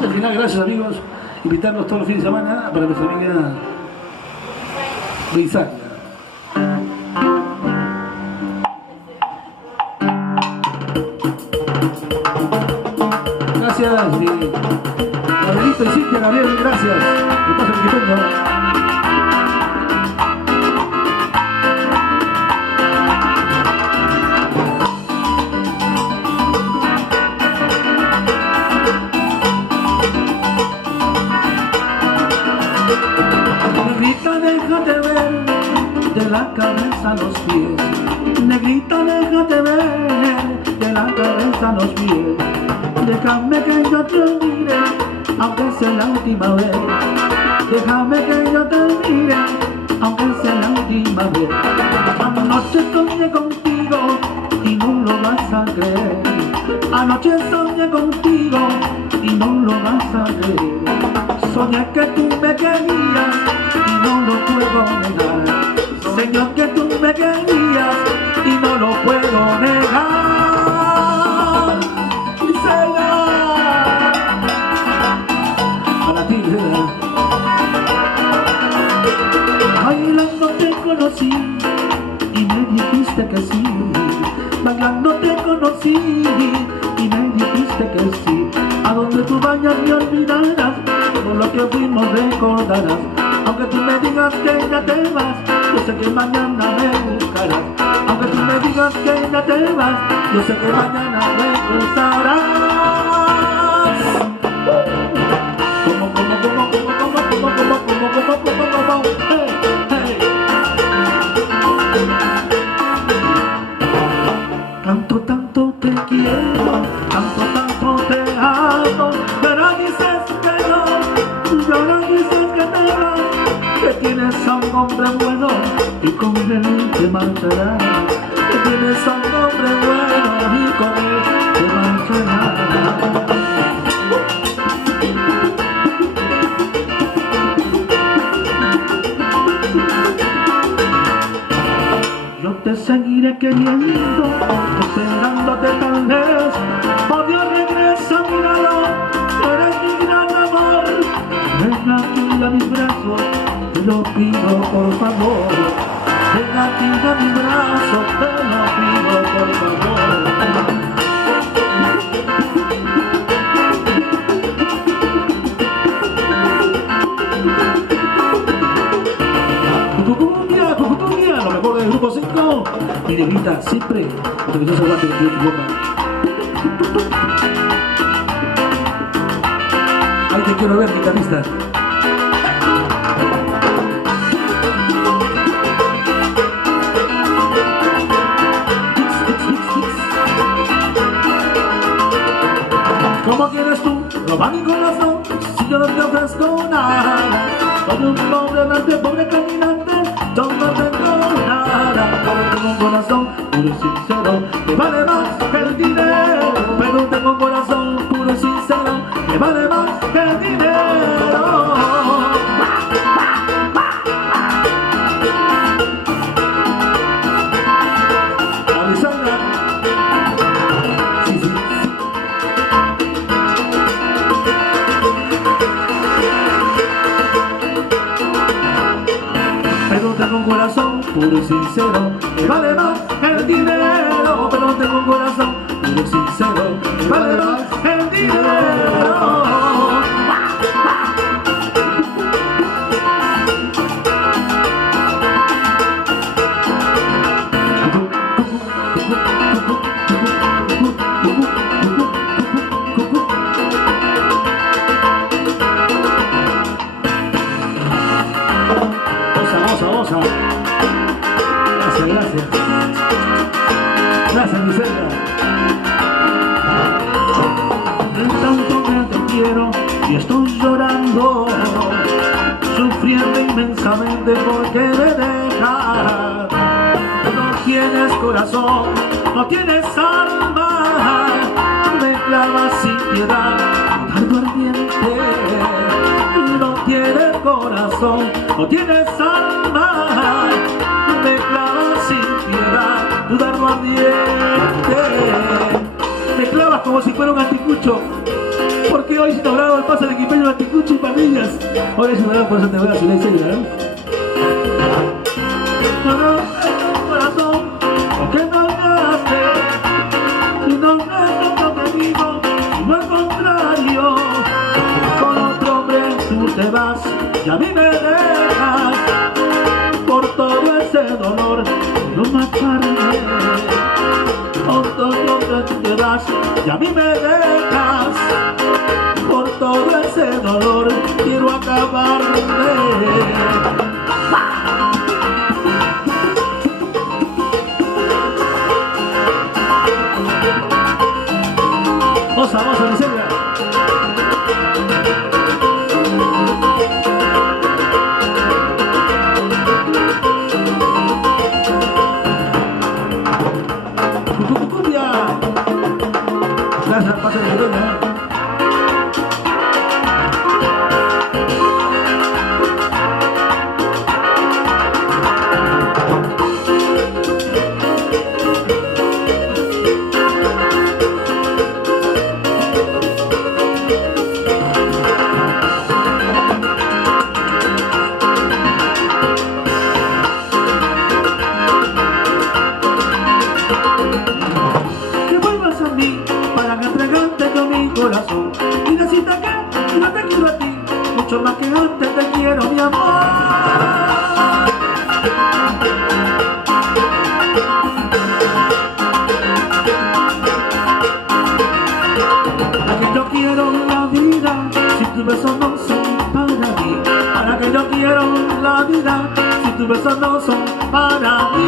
Antes de final, gracias amigos, invitarlos todos los fines de semana para nuestra amiga Brisalia. Gracias, Gabrielito y Cintia, Gabriel, gracias. Me pasa el equipo. La cabeza a los pies, negrita, déjate ver, de la cabeza a los pies, déjame que yo te mire, aunque sea la última vez, déjame que yo te mire, aunque sea la última vez. Anoche soñé contigo y no lo vas a creer, anoche soñé contigo y no lo vas a creer, soñé que tú me querías y no lo puedo negar. Señor, que tú me querías y no lo puedo negar. Mi Señor, para ti, bailando te conocí y me dijiste que sí. Bailando te conocí y me dijiste que sí. A donde tú vayas me olvidarás, todo lo que fuimos recordarás. Aunque tú me digas que ya te vas, yo sé que mañana me buscarás. Aunque tú me digas que ya te vas, yo sé que mañana regresarás. Hey, hey. Tanto, tanto te quiero, tanto, tanto te amo. Y ahora dices que no, y ahora dices que te vas, que tienes a un hombre bueno y con él te marcharás, que tienes a un hombre bueno y con él te marcharás. Yo te seguiré queriendo, esperándote tal vez. Oh Dios, regresa a mi lado, eres mi gran amor. Ven aquí a mis brazos, te lo pido por favor. Ven aquí a mis brazos, te lo pido por favor. Cucucumbia, lo mejor del grupo 5. Mi negrita, siempre, porque yo soy guante que te equivoca. Ahí te quiero ver, guitarrista. ¿Cómo quieres tú robar mi corazón si yo no te ofrezco nada? Soy un pobre errante, pobre caminante, yo no tengo nada. Pero tengo un corazón puro y sincero que vale más que el dinero. Pero tengo un corazón puro y sincero que vale más que el dinero. Tengo un corazón puro y sincero que vale más que el dinero. Pero tengo un corazón puro y sincero que vale más que el dinero. Gracias. Gracias, mi Celda. Tanto que te quiero y estoy llorando, sufriendo inmensamente porque me dejas. No tienes corazón, no tienes alma, me clavas sin piedad, dardo ardiente. No tienes corazón, no tienes alma, me clavas sin piedad, tu dardo ardiente. Me clavas como si fuera un anticucho, porque hoy se inaugurado el paso del equipeño de Anticucho y Parrillas. Hoy es inaugurado, por eso te voy a silenciar, ¿no? No rompes el corazón, porque no llegaste. Y no es lo que digo, sino al contrario. Con otro hombre tú te vas y a mí me dejas. Por todo ese dolor, no matarme. Con todo hombre tú te vas y a mí me dejas. Por todo ese dolor quiero acabarme. Osa, miseria. Cumbia. Gracias, pase de Girona. Corazón. Y necesitas que no te quiero a ti, mucho más que antes te quiero, mi amor. Para que yo quiero la vida, si tus besos no son para mí. Para que yo quiero la vida, si tus besos no son para mí.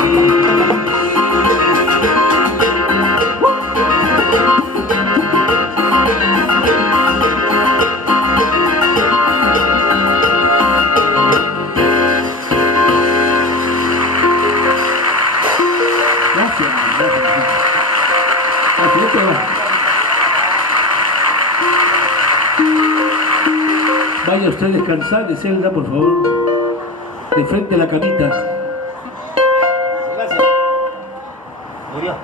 Vaya usted a descansar de celda, por favor, de frente a la camita. Gracias. Murió.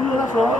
Murió la flor.